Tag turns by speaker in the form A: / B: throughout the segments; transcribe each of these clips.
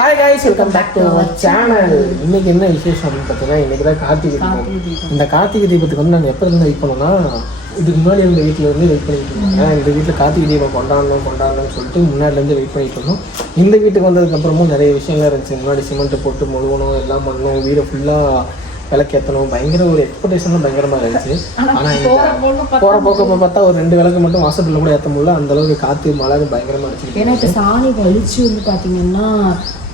A: Hi guys welcome back to our channel இன்னைக்கு என்ன விசேஷம் அப்படின்னு பார்த்தீங்கன்னா இன்னைக்கு தான் கார்த்திகை தீபம். இந்த கார்த்திகை தீபத்துக்கு வந்து நாங்கள் எப்போ இருந்து வெயிட் பண்ணோம்னா இதுக்கு முன்னாடி இருந்த வீட்டில் இருந்து வெயிட் பண்ணிட்டு இருந்தோம் இந்த வீட்டில் கார்த்திகை தீபம் கொண்டாடணும் கொண்டாடணும்னு சொல்லிட்டு முன்னாடிலேருந்து வெயிட் பண்ணிட்டு இருந்தோம். இந்த வீட்டுக்கு வந்ததுக்கப்புறமும் நிறைய விஷயங்கள் இருந்துச்சு. முன்னாடி சிமெண்ட் போட்டு முழுவணும் எல்லாம் பண்ணணும் வீடை ஃபுல்லாக விளக்கேற்றணும் பயங்கர ஒரு எக்ஸ்பெக்டேஷன் பயங்கரமாக இருந்துச்சு. ஆனால் போகிற போக்க பார்த்தா ஒரு ரெண்டு விளக்கு மட்டும் வாசப்பில் கூட ஏற்ற முடியல. அந்த அளவுக்கு காற்று மழை பயங்கரமாக அடிச்சிருக்கு
B: ஏன்னா இப்போ சாணி வலிச்சு வந்து பார்த்தீங்கன்னா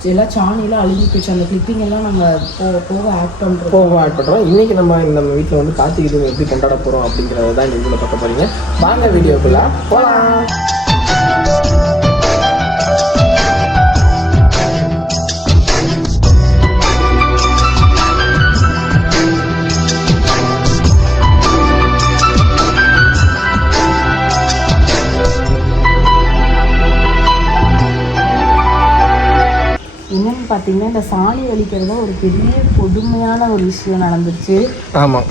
B: எல்லாம் சாணியெல்லாம் அழுகி போச்சு அந்த கிளிப்பிங் எல்லாம் நாங்கள் போக போக ஆட் பண்ணுறோம்
A: போக ஆட் பண்ணுறோம் இன்றைக்கி நம்ம நம்ம வீட்டில் வந்து கார்த்திகை தீபம் எப்படி கொண்டாட போகிறோம் அப்படிங்கிறத தான் இந்த பார்க்க போகிறீங்க வாங்க வீடியோக்குள்ளே போகலாம்
B: பார்த்தீங்கன்னா இந்த சாணி வலிக்கிறத ஒரு பெரிய கொடுமையான ஒரு விஷயம் நடந்துருச்சு.
A: ஆமாம்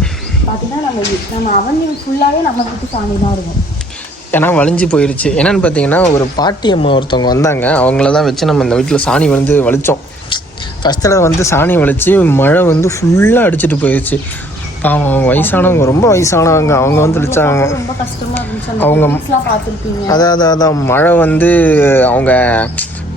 B: பார்த்தீங்கன்னா நம்ம நம்ம அவனி ஃபுல்லாகவே நம்ம வீட்டு சாணி தான் இருக்கும்.
A: ஏன்னா வலிஞ்சு போயிருச்சு. என்னன்னு பார்த்தீங்கன்னா ஒரு பாட்டி அம்மா ஒருத்தவங்க வந்தாங்க. அவங்கள தான் வச்சு நம்ம இந்த வீட்டில் சாணி வந்து வலித்தோம் ஃபஸ்ட்டில் வந்து சாணி வலிச்சு மழை வந்து ஃபுல்லாக அடிச்சிட்டு போயிடுச்சு பாவம் வயசானவங்க ரொம்ப வயசானவங்க. அவங்க வந்து
B: அந்த
A: அவங்க-
B: பார்த்துருப்பீங்க.
A: அதாவது அதான். மழை வந்து அவங்க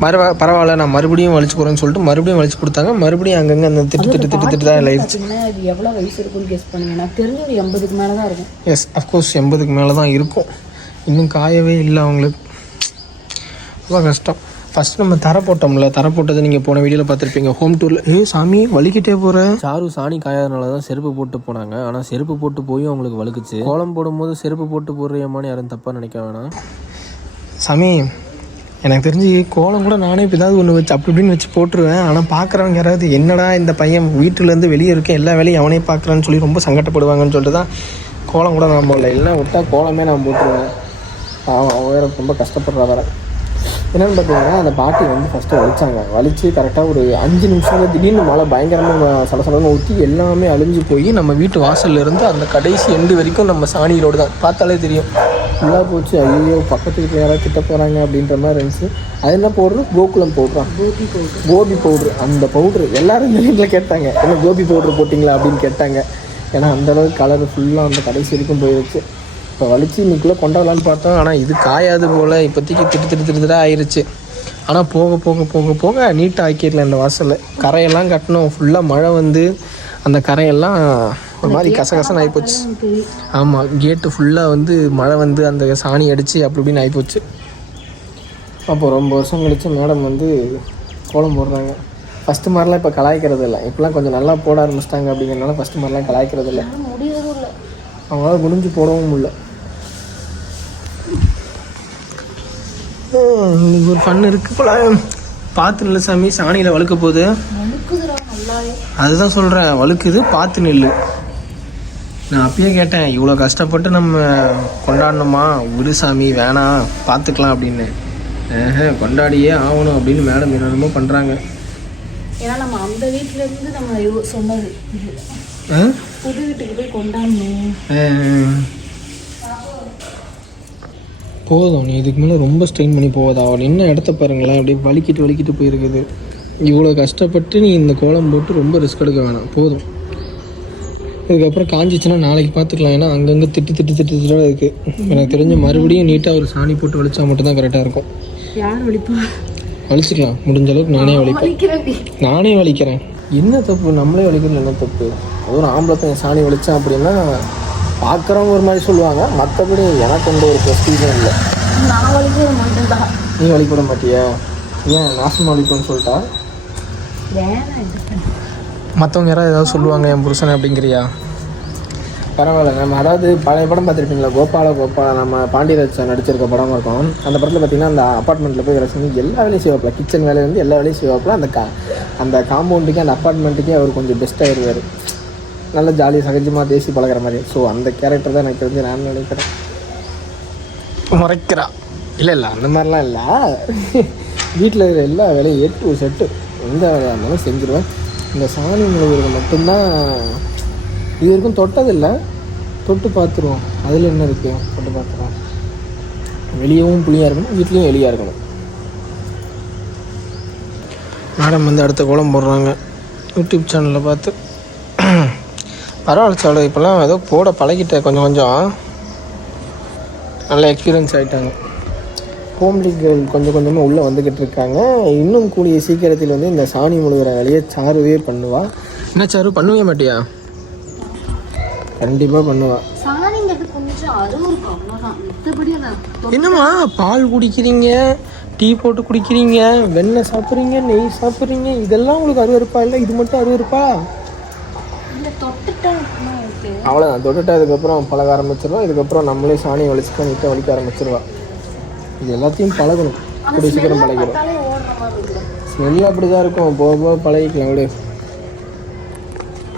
A: மறுவ பரவாயில்ல நான் மறுபடியும் வலிச்சு போகிறேன்னு சொல்லிட்டு மறுபடியும் வலிச்சு கொடுத்தாங்க. மறுபடியும் அங்கங்கே அந்த திட்டு திட்டு திட்டு திட்டு தான்
B: பார்த்தீங்கன்னா இது எவ்வளோ வயசு இருக்குன்னு கெஸ் பண்ணுங்க. எனக்கு தெரிஞ்சு ஒரு எண்பதுக்கு மேலே தான் இருக்கும்.
A: எஸ் அஃப்கோர்ஸ் எண்பதுக்கு மேலே தான் இருக்கும். இன்னும் காயவே இல்லை அவங்களுக்கு. ரொம்ப கஷ்டம். ஃபர்ஸ்ட் நம்ம தரை போட்டோம்ல. தரை போட்டதை நீங்கள் போன வீடியோவில் பார்த்துருப்பீங்க. ஹோம் டூரில் ஏ சாமி வலிக்கிட்டே போகிறேன் சாரு சாணி காயாதனால தான் செருப்பு போட்டு போனாங்க. ஆனால் செருப்பு போட்டு போய் அவங்களுக்கு வலுக்குச்சு. கோலம் போடும்போது செருப்பு போட்டு போடுறியம்மான்னு யாரும் தப்பாக நினைக்க வேணாம். சாமி எனக்கு தெரிஞ்சு கோலம் கூட நானே இப்போ ஏதாவது ஒன்று வச்சு அப்படி இப்படின்னு வச்சு போட்டுருவேன். ஆனால் பார்க்குறவங்க யாராவது என்னடா இந்த பையன் வீட்டிலேருந்து வெளியே இருக்க எல்லா வேலையும் அவனே பார்க்குறான்னு சொல்லி ரொம்ப சங்கடப்படுவாங்கன்னு சொல்லிட்டு தான் கோலம் கூட நான் போடல. இல்லை விட்டால் கோலமே நான் போட்டுருவேன். அவன் அவன் வேற ரொம்ப கஷ்டப்படுறா வேற. என்னென்னு பார்த்தீங்கன்னா அந்த பாட்டி வந்து ஃபஸ்ட்டு வலிச்சாங்க வலிச்சு கரெக்டாக ஒரு அஞ்சு நிமிஷம் திடீர்னு மழை பயங்கரமாக சலசலன்னு ஊற்றி எல்லாமே அழிஞ்சு போய் நம்ம வீட்டு வாசல்ல இருந்து அந்த கடைசி எண்டு வரைக்கும் நம்ம சாணி ரோடு தான். பார்த்தாலே தெரியும். ஃபுல்லாக போச்சு. ஐயோ பக்கத்து வீட்டில் யாராவது கிட்ட போகிறாங்க அப்படின்ற மாதிரி இருந்துச்சு. அது என்ன பவுட்ரு கோகுலம் பவுட்ரான்
B: கோபி போகுது
A: கோபி பவுட்ரு அந்த பவுட்ரு எல்லாரும் இந்த வீட்டில் கேட்டாங்க. என்ன கோபி பவுட்ரு போட்டிங்களா அப்படின்னு கேட்டாங்க. ஏன்னா அந்த அளவுக்கு கலர் ஃபுல்லாக அந்த கடைசி வரைக்கும் போயிருச்சு. இப்போ வலிச்சு இன்னைக்குள்ளே கொண்டாடலான்னு பார்த்தோம். ஆனால் இது காயாது போல் இப்போதைக்கு திட்டு திட்டு திட்டு ஆயிருச்சு. ஆனால் போக போக போக போக நீட்டாக ஆக்கிடலாம் இந்த வாசலில். கரையெல்லாம் கட்டணும். ஃபுல்லாக மழை வந்து அந்த கரையெல்லாம் ஒரு மாதிரி கசகசன்னு ஆகிப்போச்சு ஆமாம் கேட்டு ஃபுல்லாக வந்து மழை வந்து அந்த சாணி அடித்து அப்படி இப்படின்னு ஆகிப்போச்சு அப்போ ரொம்ப வருஷம் கழிச்சு மேடம் வந்து கோலம் போடுறாங்க. ஃபஸ்ட்டு மாதிரிலாம் இப்போ கலாய்க்கிறது இல்லை. இப்போலாம் கொஞ்சம் நல்லா போட ஆரம்பிச்சிட்டாங்க அப்படிங்கிறனால ஃபஸ்ட்டு மாதிரிலாம் கலாய்க்கிறது இல்லை.
B: இல்லை.
A: அவங்களால முடிஞ்சு போடவும் முடியல. இன்னைக்கு ஒரு ஃபன் இருக்கு. போல. பார்த்து நில்லு சாமி. சாணியில் வழுக்க போகுது. அதுதான் சொல்கிறேன் வழுக்குது பார்த்து நில்லு. நான் அப்பயே கேட்டேன் இவ்வளோ கஷ்டப்பட்டு நம்ம கொண்டாடணுமா? விடு சாமி வேணாம் பார்த்துக்கலாம் அப்படின்னு. கொண்டாடியே ஆகணும் அப்படின்னு மேடம் என்னென்னமோ பண்ணுறாங்க
B: ஏன்னா நம்ம அந்த வீட்ல இருந்து நம்ம சொன்னது. புது வீட்டுக்கு போய் கொண்டாடணும்.
A: போதும். நீ இதுக்கு மேலே ரொம்ப ஸ்ட்ரெயின் பண்ணி போகாதா அவன் என்ன இடத்த பாருங்களேன். அப்படியே வலிக்கிட்டு வலிக்கிட்டு போயிருக்குது. இவ்வளோ கஷ்டப்பட்டு நீ இந்த கோலம் போட்டு ரொம்ப ரிஸ்க் எடுக்க வேணாம். போதும். இதுக்கப்புறம் காஞ்சிச்சுன்னா நாளைக்கு பார்த்துக்கலாம் ஏன்னா அங்கங்கே திட்டு திட்டு திட்டு திட்டு இருக்குது எனக்கு தெரிஞ்ச மறுபடியும் நீட்டாக ஒரு சாணி போட்டு வலிச்சா மட்டும்தான் கரெக்டாக இருக்கும்.
B: யார் வலிப்பா?
A: வலிச்சுக்கலாம் முடிஞ்ச அளவுக்கு நானே வலிப்பேன்.
B: வலிக்கிறேன்
A: நானே வலிக்கிறேன். என்ன தப்பு? நம்மளே வலிக்கிறது என்ன தப்பு? அதுவும் ஒரு ஆம்பளை சாணி வலிச்சான் அப்படின்னா பார்க்குறவங்க ஒரு மாதிரி சொல்லுவாங்க. மற்றபடி எனக்கு எந்த ஒரு ப்ரெஸ்டீஜும் இல்லை.
B: நான் வலிக்கிறது மட்டும்தான்.
A: நீ வலிக்கூட மாட்டியா? ஏன் நாசமாக வலிக்கும்னு சொல்லிட்டா. மற்றவங்க யாராவது ஏதாவது சொல்லுவாங்க என் புருஷன் அப்படிங்கிறியா? பரவாயில்ல நம்ம அதாவது பழைய படம் பார்த்துருப்பீங்களா? கோபால கோபால நம்ம பாண்டியராஜ் நடிச்சிருக்க படம் இருக்கும். அந்த படத்தில் பார்த்தீங்கன்னா அந்த அப்பார்ட்மெண்ட்டில் போய் ரசனி எல்லா வேலையும் செய்வாப்பில். கிச்சன் வேலையிலேருந்து எல்லா வேலையும் செய்வாப்பில். அந்த கா அந்த காம்பவுண்டுக்கே அந்த அப்பார்ட்மெண்ட்டுக்கே அவர் கொஞ்சம் பெஸ்ட்டாக இருவார் நல்ல ஜாலியாக சகஜமாக பேசி பழகுற மாதிரி. ஸோ அந்த கேரக்டர் தான் எனக்கு தெரிஞ்சு நான் நினைக்கிறேன். முறைக்கிறா. இல்லை இல்லை அந்த மாதிரிலாம் இல்லை. வீட்டில் இருக்கிற எல்லா வேலையும் எட்டு செட்டு எந்த வேலையாக இருந்தாலும் செஞ்சுருவேன். இந்த சாணி முழுகிறது மட்டும்தான். இது வரைக்கும் தொட்டதில்லை. தொட்டு பார்த்துருவோம். அதில் என்ன இருக்குது தொட்டு பார்த்துருவோம். வெளியவும் புளியாக இருக்கணும் வீட்லேயும் எலியாக இருக்கணும். மேடம் வந்து அடுத்த கோலம் போடுறாங்க. யூடியூப் சேனலில் பார்த்து. பரவாயில்ல சாலு இப்போல்லாம் ஏதோ போட பழகிட்டேன் கொஞ்சம் கொஞ்சம். நல்ல எக்ஸ்பீரியன்ஸ் ஆகிட்டாங்க ஹோம்லி கேர்ள் கொஞ்சம் கொஞ்சமாக உள்ளே வந்துக்கிட்டு இருக்காங்க. இன்னும் கூடிய சீக்கிரத்தில் வந்து இந்த சாணி முழுகிற வேலையை சாருவே பண்ணுவா. என்ன சாரு பண்ணவே மாட்டியா? கண்டிப்பாக பண்ணுவா. என்னம்மா பால் குடிக்கிறீங்க டீ போட்டு குடிக்கிறீங்க வெண்ணெய் சாப்பிட்றீங்க நெய் சாப்பிட்றீங்க இதெல்லாம் உங்களுக்கு அருவருப்பா இல்லை? இது மட்டும் அருவருப்பா
B: இல்லை தொட்டுட்டா இருக்குமா இருக்கு
A: அவ்வளோதான் தொட்டுட்டு அதுக்கப்புறம் பழக ஆரம்பிச்சிருவா. இதுக்கப்புறம் நம்மளே சாணியை வலிச்சுக்க நீட்டாக வலிக்க ஆரம்பிச்சிருவா. இது எல்லாத்தையும் பழகணும். கூடிய சீக்கிரம் பழகிடும் ஸ்மெல் அப்படி தான் இருக்கும். போக போக பழகிக்கலாம் விடு.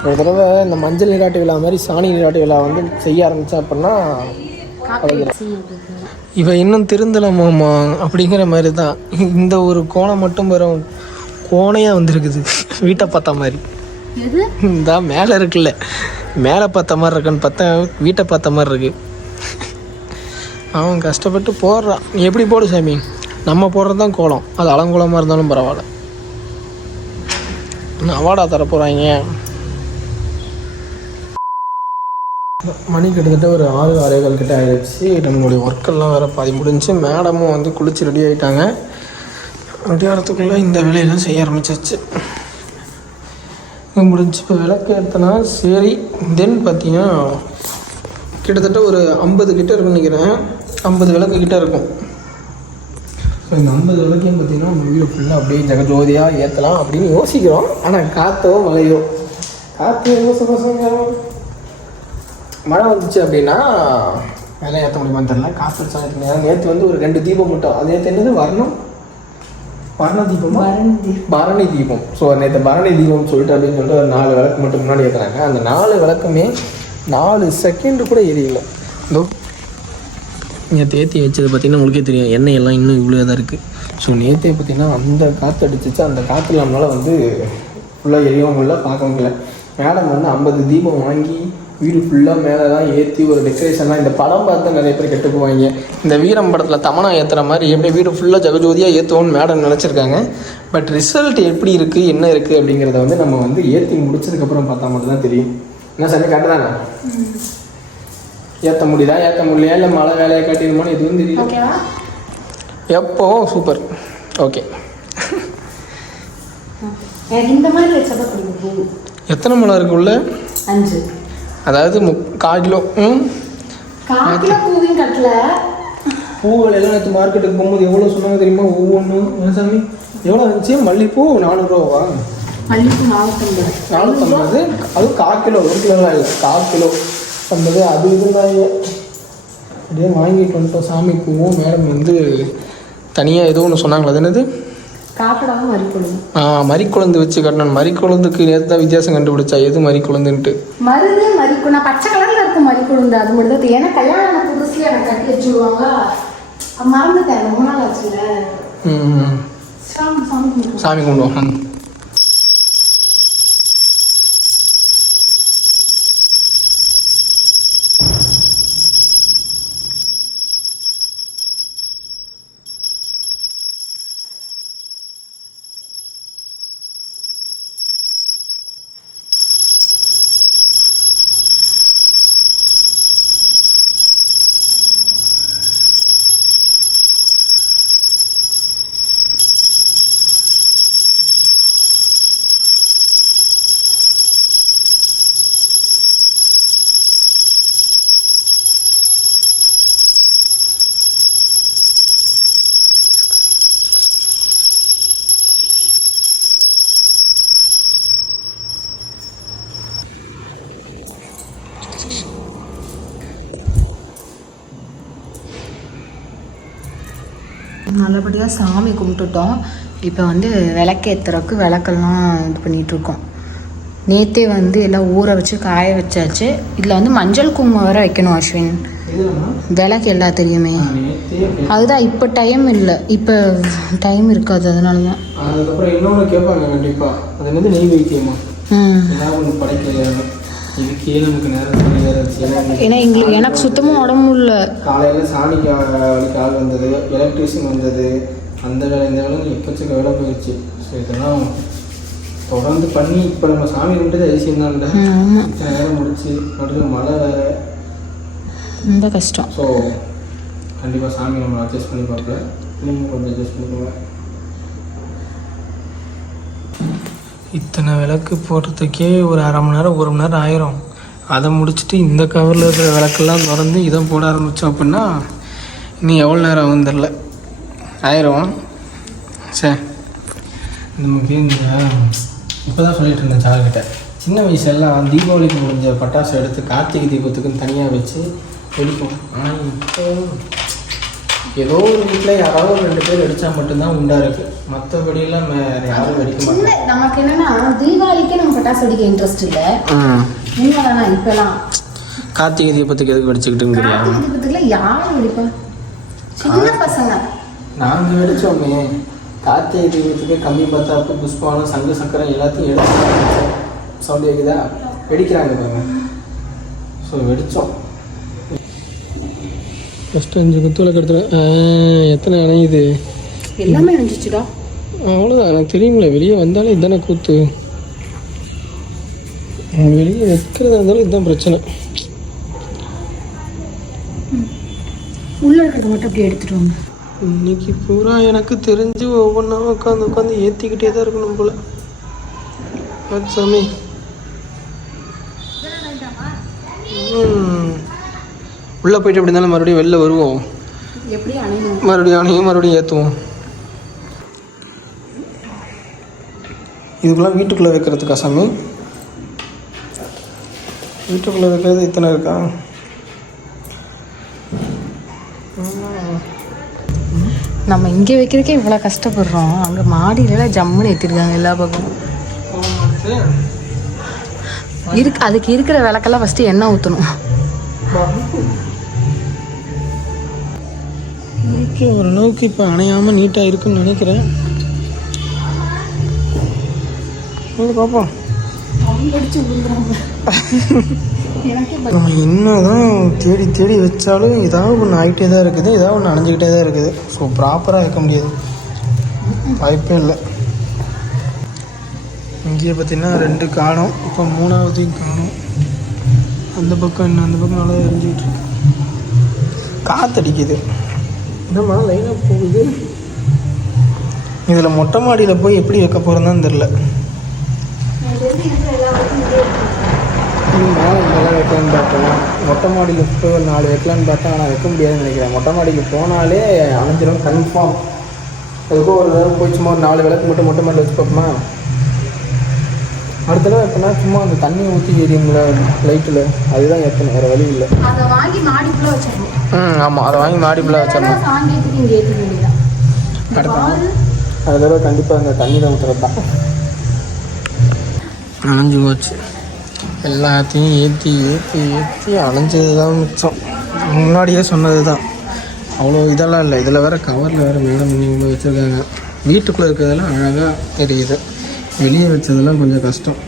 A: ஒரு தடவை இந்த மஞ்சள் நீராட்டு விழா மாதிரி சாணி நீராட்டு விழா வந்து செய்ய ஆரம்பித்தா அப்படின்னா இவ இன்னும் திருந்தலாமாம்மா அப்படிங்கிற மாதிரி தான் இந்த ஒரு கோணம் மட்டும் வரும் கோணையாக வந்திருக்குது. வீட்டை பார்த்த மாதிரி. இந்த மேலே இருக்குல்ல. மேலே பார்த்த மாதிரி இருக்குன்னு பார்த்தா வீட்டை பார்த்த மாதிரி இருக்கு. அவன் கஷ்டப்பட்டு போடுறான் நீ எப்படி போடு சாமி? நம்ம போடுறது தான் கோலம். அது அலங்கோலமாக இருந்தாலும் பரவாயில்ல. இன்னும் அவார்டா தர போகிறாங்க மணி கிட்டத்தட்ட ஒரு ஆறு ஆறேகால் கிட்ட ஆயிடுச்சு. நம்மளுடைய ஒர்க்கெல்லாம் வேறு பாதி முடிஞ்சு மேடமும் வந்து குளிச்சு ரெடி ஆகிட்டாங்க ரெடி ஆகிறதுக்குள்ளே இந்த வேலையெல்லாம் செய்ய ஆரம்பிச்சாச்சு. இப்போ முடிஞ்சு இப்போ விளக்கு ஏற்றினா சரி தென் பார்த்தீங்கன்னா கிட்டத்தட்ட ஒரு ஐம்பது கிட்ட இருக்குன்னு நினைக்கிறேன். ஐம்பது விளக்கு கிட்ட இருக்கும். ஸோ இந்த ஐம்பது விளக்கையும் பார்த்தீங்கன்னா நம்ம வீடு ஃபுல்லாக அப்படியே ஜெகஜோதியாக ஏற்றலாம் அப்படின்னு யோசிக்கிறோம். ஆனால் காற்றோ மழையோ? காற்று யோச மழை வந்துச்சு அப்படின்னா வேலை ஏற்ற முடியுமான்னு தெரியல. காற்று சாயத்துல நேற்று வந்து ஒரு ரெண்டு தீபம் மட்டும் அது ஏற்ற என்னது? வரணும்? வர்ண தீபமா பரணி தீபம் ஸோ நேற்று பரணி தீபம் சொல்லிட்டு அப்படின்னு சொல்லிட்டு ஒரு நாலு விளக்கு மட்டும் முன்னாடி ஏற்றுறாங்க அந்த நாலு விளக்குமே நாலு செகண்டு கூட எரியல. இதோ நேற்று ஏற்றி வச்சது பார்த்தீங்கன்னா உங்களுக்கே தெரியும். எண்ணெய் எல்லாம் இன்னும் இவ்வளோ தான் இருக்குது ஸோ நேற்றே பார்த்தீங்கன்னா அந்த காற்று அடிச்சிச்சு. அந்த காற்றுல நம்மளால் வந்து ஃபுல்லாக எரியவும் பார்க்கவும் முடியல. மேடம் வந்து ஐம்பது தீபம் வாங்கி வீடு ஃபுல்லாக மேலே தான் ஏற்றி ஒரு டெக்கரேஷன்லாம் இந்த படம் பார்த்து நிறைய பேர் கெட்டு போவாங்க. இந்த வீரம் படத்தில் தமனா ஏற்றுற மாதிரி எப்படி வீடு ஃபுல்லாக ஜெகஜோதியாக ஏற்றுவோம்னு மேடம் நினச்சிருக்காங்க. பட் ரிசல்ட் எப்படி இருக்குது என்ன இருக்குது அப்படிங்கிறத வந்து நம்ம வந்து ஏற்றி முடிச்சதுக்கப்புறம் பார்த்தா மட்டும் தான் தெரியும். என்ன சாமி கரெக்டாக ஏற்ற முடியுதா ஏற்ற முடியலையா இல்லை மழை வேலையை காட்டிடுமான்னு எதுவும் தெரியல. எப்போ? Super okay.
B: இந்த மாதிரி
A: எத்தனை மழை இருக்கு உள்ள?
B: அஞ்சு.
A: அதாவது முக் கால் கிலோ ம் பூக்கள் எல்லாம் நேற்று மார்க்கெட்டுக்கு போகும்போது எவ்வளோ சொன்னாங்க தெரியுமா? ஒவ்வொன்றும் என்ன சாமி? எவ்வளோ இருந்துச்சு? மல்லிப்பூ நானூறுரூவா
B: மல்லிப்பூ நானூற்றம்பது
A: நானூற்றம்பது அது கால் கிலோ ஒரு கிலோலாம் இல்லை. கால் கிலோ ஐம்பது. அது இருந்தாங்க. அப்படியே வாங்கிட்டு வந்துட்டோம். சாமி பூவும் மேடம் வந்து தனியாக ஏதோ ஒன்று சொன்னாங்களே? அது என்னது? ஆ மறிக்குழந்து வச்சு கட்டணும். மறிக்குழந்துக்கு நேற்று தான் வித்தியாசம் கண்டுபிடிச்சா? எது மறிக்குழந்துன்ட்டு?
B: மருதே மறிக்கும். நான் பச்சை கலர்ல இருக்கும் மறி கொழுந்து அது மட்டும் தான். ஏன்னா கல்யாணம் புதுசுல எனக்கு கட்டி வச்சுருவாங்க. மறந்துட்டேன். ரொம்ப நாள் ஆச்சுல சாமி சாமி நல்லபடியாக சாமி கும்பிட்டுட்டோம். இப்போ வந்து விளக்கேற்றுறக்கு விளக்கெல்லாம் இது பண்ணிட்டு இருக்கோம் நேற்றே வந்து எல்லாம் ஊற வச்சு காய வச்சாச்சு. இதில் வந்து மஞ்சள் குங்குமம் வேற வைக்கணும் அஸ்வின். விளக்கு எல்லாம் தெரியுமே. அதுதான் இப்போ டைம் இல்லை. இப்போ டைம் இருக்காது அதனால தான்
A: அதுக்கப்புறம் இன்னொன்று கேட்பாங்க கண்டிப்பாக அது என்னது நெய் வைத்தியமா
B: ம்
A: இதுக்கே நமக்கு நேரம் சரியாச்சு
B: ஏன்னா எங்களுக்கு எனக்கு சுத்தமாக உடம்பு இல்லை
A: காலையில் ஆ- வலிக்கு ஆள் வந்தது எலக்ட்ரிஷியன் வந்தது. அந்த வேலை இந்த வேலை எக்கச்சக்க வேலை போயிடுச்சு. ஸோ இதெல்லாம் தொடர்ந்து பண்ணி இப்போ நம்ம சாமி கும்பிட்டது அதிசயம் தான்டா நேரம் முடிச்சு நடுவில் மழை வேறு.
B: ரொம்ப கஷ்டம்.
A: ஸோ கண்டிப்பாக சாமி நம்ம அட்ஜஸ்ட் பண்ணி பார்க்கல. நீங்கள் கொஞ்சம் அட்ஜஸ்ட் பண்ணிக்கோங்க. இத்தனை விளக்கு போடுறதுக்கே ஒரு அரை மணி நேரம் ஒரு மணி நேரம் ஆயிரும். அதை முடிச்சுட்டு இந்த கவரில் இருக்கிற விளக்கெல்லாம் திறந்து இதை போட ஆரம்பித்தோம் அப்படின்னா நீ எவ்வளோ நேரம் ஆகும் தெரில ஆயிரம். சரி நமக்கு இந்த இப்போ தான் சொல்லிட்டு இருந்தேன் சார்கிட்ட. சின்ன வயசுலாம் தீபாவளிக்கு முடிஞ்ச பட்டாசு எடுத்து கார்த்திகை தீபத்துக்குன்னு தனியாக வச்சு வெடிப்போம். ஆனால் இப்போ ஏதோ ஒரு வீட்டில் யாராவது ஒரு ரெண்டு பேர் வெடித்தா மட்டும்தான் உண்டா இருக்கு. மற்றபடியெல்லாம் வேறு யாரும் வெடிக்க மாட்டாங்க.
B: சின்ன நமக்கு என்னன்னா தீபாவளிக்கே நம்ம பட்டாசு வெடிக்க இன்ட்ரெஸ்ட் இல்லை உண்மைதானா இப்பெல்லாம்?
A: கார்த்திகை தீபத்துக்கு எதுக்கு வெடிச்சுக்கிட்டுங்கிறியா
B: கார்த்திகை தீபத்துக்குலாம் யார் வெடிப்பா? சின்ன பசங்க.
A: நாங்கள் வெடித்தோமே கார்த்திகை தீபத்துக்கு கம்மி பத்தாப்பு புஷ்பானம் சங்கு சக்கரம் எல்லாத்தையும் எடுத்து சவுண்ட் கேட்குதா வெடிக்கிறாங்க பாருங்க. ஸோ வெடித்தோம் ஃபஸ்ட்டு அஞ்சு குத்துவில் கெடுத்துல எத்தனை அணையுது?
B: எல்லாமே அணிஞ்சிச்சுடா.
A: அவ்வளோதான் எனக்கு தெரியுங்களே வெளியே வந்தாலே இதானே கூத்து. வெளியே வைக்கிறதா இருந்தாலும் இதுதான் பிரச்சனை.
B: உள்ள இருக்கிறத மட்டும் அப்படியே எடுத்துட்டு வாங்க.
A: இன்னைக்கு பூரா எனக்கு தெரிஞ்சு ஒவ்வொன்றா உட்காந்து உட்காந்து ஏற்றிக்கிட்டே தான் இருக்கணும் போல. சாமி. ம். உள்ள போயிட்டு எப்படி இருந்தாலும் மறுபடியும் வெளில வருவோம். மறுபடியும் அணையும் மறுபடியும் ஏற்றுவோம் இதுக்கெல்லாம் வீட்டுக்குள்ளே வைக்கிறதுக்கா சாமி? வீட்டுக்குள்ளே வைக்கிறது இத்தனை இருக்கா?
B: நம்ம இங்கே வைக்கிறதுக்கே இவ்வளோ கஷ்டப்படுறோம். அங்கே மாடியிலலாம் ஜம்முன்னு ஏற்றிருக்காங்க எல்லா பக்கமும். இருக்கு அதுக்கு இருக்கிற விளக்கெல்லாம் ஃபஸ்ட்டு எண்ணெய் ஊற்றணும்
A: ஓகே ஓரளவுக்கு இப்போ அணையாமல் நீட்டாக இருக்குன்னு நினைக்கிறேன். பார்ப்போம் நம்ம என்னதான் தேடி தேடி வச்சாலும் ஏதாவது ஒன்று ஆகிட்டே தான் இருக்குது ஏதாவது ஒன்று அணைஞ்சிக்கிட்டே தான் இருக்குது. ஸோ ப்ராப்பராக இருக்க முடியாது. வாய்ப்பே இல்லை. இங்கேயே பார்த்தீங்கன்னா ரெண்டு காணும் இப்போ மூணாவதையும் காணும். அந்த பக்கம் என்ன அந்த பக்கம் நல்லா எரிஞ்சிக்கிட்டு இருக்கு. காத்தடிக்குது. என்னம்மா லைனாக போகுது? இதில் மொட்டை மாடியில் போய் எப்படி வைக்க போகிறோன்னு தெரில மேலே இங்கெல்லாம் வைக்கலான்னு பார்த்தோம். மொட்டை மாடியில் போய் ஒரு நாலு வைக்கலான்னு பார்த்தா ஆனால் வைக்க முடியாதுன்னு நினைக்கிறேன். மொட்டை மாடிக்கு போனாலே அணைஞ்சிரும் கன்ஃபார்ம் அதுக்கும் ஒரு தடவை போய் சும்மா ஒரு நாலு விளக்கு மட்டும் மொட்டை மாடியில் வச்சு பார்ப்போமா? அடுத்த தடவை எப்படின்னா சும்மா அந்த தண்ணியை ஊற்றி எரியும்ல லைட்டில் அதுதான் ஏற்றணும் வேறு வழி இல்லை.
B: அதை வாங்கி மாடிக்குள்ளே வச்சிடணும்.
A: ம் ஆமாம் அதை வாங்கி மாடி ஃபுல்லாக வச்சிடணும்.
B: சாங்கியத்துக்கு இங்கே ஏற்ற வேண்டியதான்
A: அடுத்த அடுத்த தடவை கண்டிப்பாக அந்த தண்ணியில் ஊற்றுறது தான் அணைஞ்சு போச்சு. எல்லாத்தையும் ஏற்றி ஏற்றி ஏற்றி அணைஞ்சது தான் மிச்சம். முன்னாடியே சொன்னது தான் அவ்வளோ இதெல்லாம் இல்லை. இதில் வேறு கவரில் வேறு மேடம் இவ்வளோ வச்சுருக்காங்க. வீட்டுக்குள்ளே இருக்கிறதெல்லாம் அழகாக தெரியுது. வெளியே வச்சதெல்லாம் கொஞ்சம் கஷ்டம்.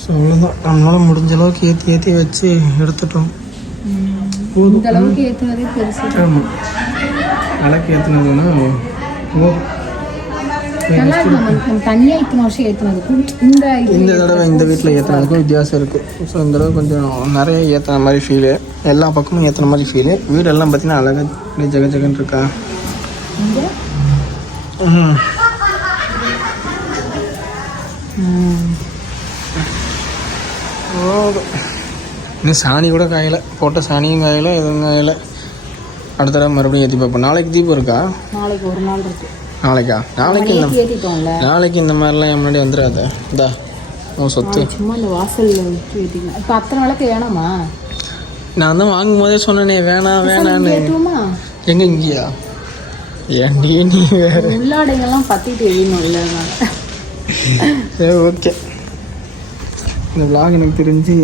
A: ஸோ அவ்வளோதான் நம்மளால் முடிஞ்ச அளவுக்கு ஏற்றி ஏற்றி வச்சு எடுத்துட்டோம். போதும்
B: இந்த அளவுக்கு ஏற்றுனதே பெருசு.
A: ஆமாம் ஏற்றினதுன்னா ஓ.
B: இந்த
A: தடவை இந்த வீட்டில் ஏற்றுனதுக்கும் வித்தியாசம் இருக்குது ஸோ இந்த தடவை கொஞ்சம் நிறைய ஏற்றுன மாதிரி ஃபீலு எல்லா பக்கமும் ஏற்றுன மாதிரி ஃபீலு வீடெல்லாம் பார்த்தீங்கன்னா அழகாக ஜக ஜகன்னு இருக்கா? இன்னும் சாணி கூட காயலை. போட்ட சாணியும் காயலை எதுவும் காயலை. அடுத்த தடவை மறுபடியும் ஏற்றி பார்ப்போம். நாளைக்கு தீபம் இருக்கா?
B: நாளைக்கு ஒரு நாள் இருக்கு.
A: நாளைக்கா? நாளைக்கு இந்த நாளைக்கு இந்த மாதிரிலாம் என் முன்னாடி வந்துடாத. இந்தா உன் சொத்து.
B: சும்மா இந்த ஏற்றிக்கலாம் இப்போ அத்தனை விளக்கு வேணாமா?
A: நான் தான் வாங்கும் போதே சொன்னேனே வேணாம் வேணான்னு. எங்க இங்கேயா? ஏன்டி நீ வேற.
B: உள்ளாடைகள்லாம் பத்திட்டு எரியணும் இல்லை.
A: சரி ஓகே இந்த vlog எனக்கு தெரிஞ்சு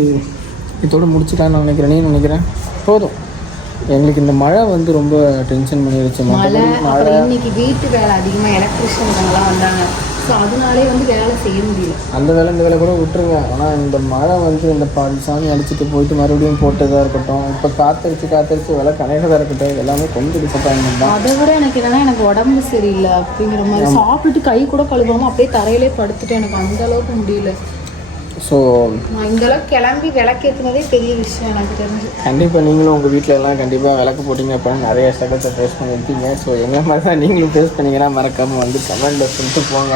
A: இதோட முடிச்சுட்டான்னு நினைக்கிறேன். நீ நினைக்கிறேன்? போதும். எங்களுக்கு இந்த மழை வந்து ரொம்ப டென்ஷன்
B: மழை
A: மற்றபடி மழை
B: இன்னைக்கு வீட்டு வேலை அதிகமாக எலக்ட்ரிஷியன்லாம் வந்தாங்க. ஸோ அதனாலே வந்து வேலை செய்ய முடியல.
A: அந்த வேலை இந்த வேலை கூட விட்டுருங்க. ஆனால் இந்த மழை வந்து இந்த பாதி சாமி அடிச்சுட்டு போயிட்டு மறுபடியும் போட்டதாக இருக்கட்டும் இப்போ காத்தடிச்சு காத்தடிச்சு விலை கணக்கதாக இருக்கட்டும் எல்லாமே கொஞ்சம் டிசப்பாயின்மெண்ட் தான்.
B: அதை விட எனக்கு என்னன்னா எனக்கு உடம்பு சரியில்லை அப்படிங்கிற மாதிரி சாப்பிட்டுட்டு கை கூட கழுவாம அப்படியே தரையிலே படுத்துட்டு எனக்கு அந்த அளவுக்கு முடியல.
A: ஸோ
B: நான் இந்த அளவுக்கு கிளம்பி விளக்கேற்றுனதே பெரிய விஷயம் எனக்கு தெரிஞ்சு.
A: கண்டிப்பாக நீங்களும் உங்கள் வீட்டில் எல்லாம் கண்டிப்பாக விளக்கு போட்டிங்க அப்படின்னா நிறைய ஸ்ட்ரகத்தை ஃபேஸ் பண்ணியிருப்பீங்க ஸோ எங்களை மாதிரி தான் நீங்களும் ஃபேஸ் பண்ணீங்கன்னா மறக்காமல் வந்து கமெண்ட்டில் சொல்லிட்டு போங்க.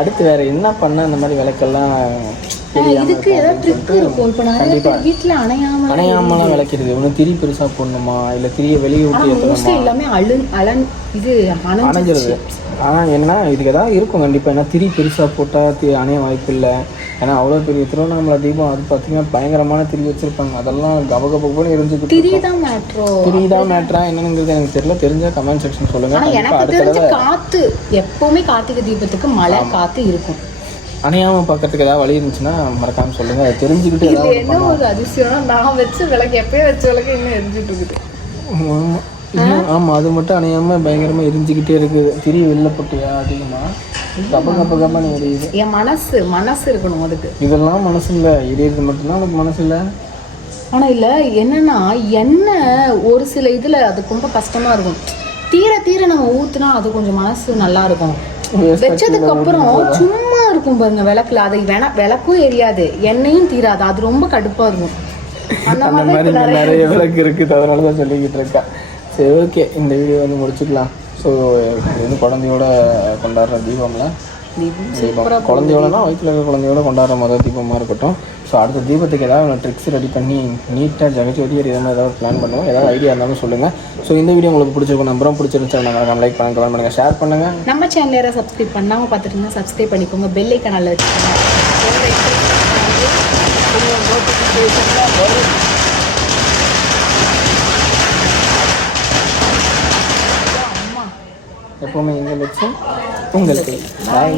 A: அடுத்து வேறு என்ன பண்ணால் அந்த மாதிரி விளக்கெல்லாம்
B: இதுக்கு ஏதாவது ட்ரிக் இருக்கும். இப்போ நிறைய பேர் வீட்டில் அணையாம
A: அணையாமலாம் விளக்கிறது ஒன்று திரி பெருசாக போடணுமா? இல்லை திரியை வெளியே ஊற்றி ஏற்றணுமா
B: எல்லாமே அழு அலன் இது
A: அணைஞ்சிருது. ஆனால் என்ன இதுக்கு ஏதாவது இருக்கும் கண்டிப்பாக ஏன்னா திரி பெருசாக போட்டால் தி அணைய வாய்ப்பு இல்லை. ஏன்னா அவ்வளோ பெரிய திருவண்ணாமலை தீபம் அது பார்த்தீங்கன்னா பயங்கரமான திரி வச்சுருப்பாங்க. அதெல்லாம் கபகபன்னு எரிஞ்சுக்கிட்டு
B: திரி தான் மேட்ரோ
A: திரி தான் மேட்ரா என்னங்கிறது எனக்கு தெரியல. தெரிஞ்ச கமெண்ட் செக்ஷன் சொல்லுங்கள்
B: எனக்கு தெரிஞ்ச காத்து எப்பவுமே கார்த்திகை தீபத்துக்கு மழை காத்து இருக்கும்.
A: அணையாமல் பார்க்கறதுக்கு ஏதாவது வழி இருந்துச்சுன்னா மறக்காமல் சொல்லுங்கள் அதை தெரிஞ்சுக்கிட்டு ஏதாவது
B: என்ன ஒரு அதிசயம்னா நான் வச்ச விளக்கு எப்பயும் வச்ச விளக்கு இன்னும் எரிஞ்சிட்டு இருக்குது.
A: ஆமாம் இன்னும் ஆமாம் அது மட்டும் அணையாமல் பயங்கரமாக எரிஞ்சுக்கிட்டே இருக்குது. திரி வெளில போட்டியா அதிகமாக கப்ப கப்ப கப்பன்னு எரியுது.
B: என் மனசு மனசு இருக்கணும் அதுக்கு.
A: இதெல்லாம் மனசு இல்லை. எரியறது மட்டும்தான் உனக்கு மனசு இல்லை?
B: ஆனா இல்ல என்னன்னா எண்ணெய் ஒரு சில இதுல அது ரொம்ப கஷ்டமா இருக்கும். தீர தீர நம்ம ஊத்துனா அது கொஞ்சம் மனசு நல்லா இருக்கும். வச்சதுக்கு அப்புறம் சும்மா இருக்கும் பாருங்க விளக்குல. அது வேணா விளக்கும் எரியாது. எண்ணெயும் தீராது. அது ரொம்ப கடுப்பா இருக்கும். அந்த மாதிரி
A: நிறைய விளக்கு இருக்குது. அதனால தான் சொல்லிக்கிட்டு இருக்கேன். சரி ஓகே இந்த வீடியோ வந்து முடிச்சுக்கலாம். ஸோ இது வந்து குழந்தையோட கொண்டாடுற தீபம்ல. தீபம் குழந்தையோடனா வயிற்றுல இருக்க குழந்தையோட கொண்டாடுற முதல் தீபமாக இருக்கட்டும். ஸோ அடுத்த தீபத்துக்கு ஏதாவது ட்ரிக்ஸ் ரெடி பண்ணி நீட்டாக ஜெகஜோதி இதே மாதிரி ஏதாவது பிளான் பண்ணுவோம். ஏதாவது ஐடியா இருந்தாலும் சொல்லுங்கள் ஸோ இந்த வீடியோ உங்களுக்கு பிடிச்சிருக்கும் நம்பரும் பிடிச்சிருந்துச்சு நம்ம லைக் பண்ணுங்க கமெண்ட் பண்ணுங்கள் ஷேர் பண்ணுங்கள்
B: நம்ம சேனல் யாராவது சப்ஸ்கிரைப் பண்ணாம பார்த்துட்டு சப்ஸ்கிரைப் பண்ணிக்கோங்க. பெல் ஐக்கானில் வச்சுக்கோங்க.
A: எப்போவுமே எங்கள் லட்சம் உங்களுக்கு பாய்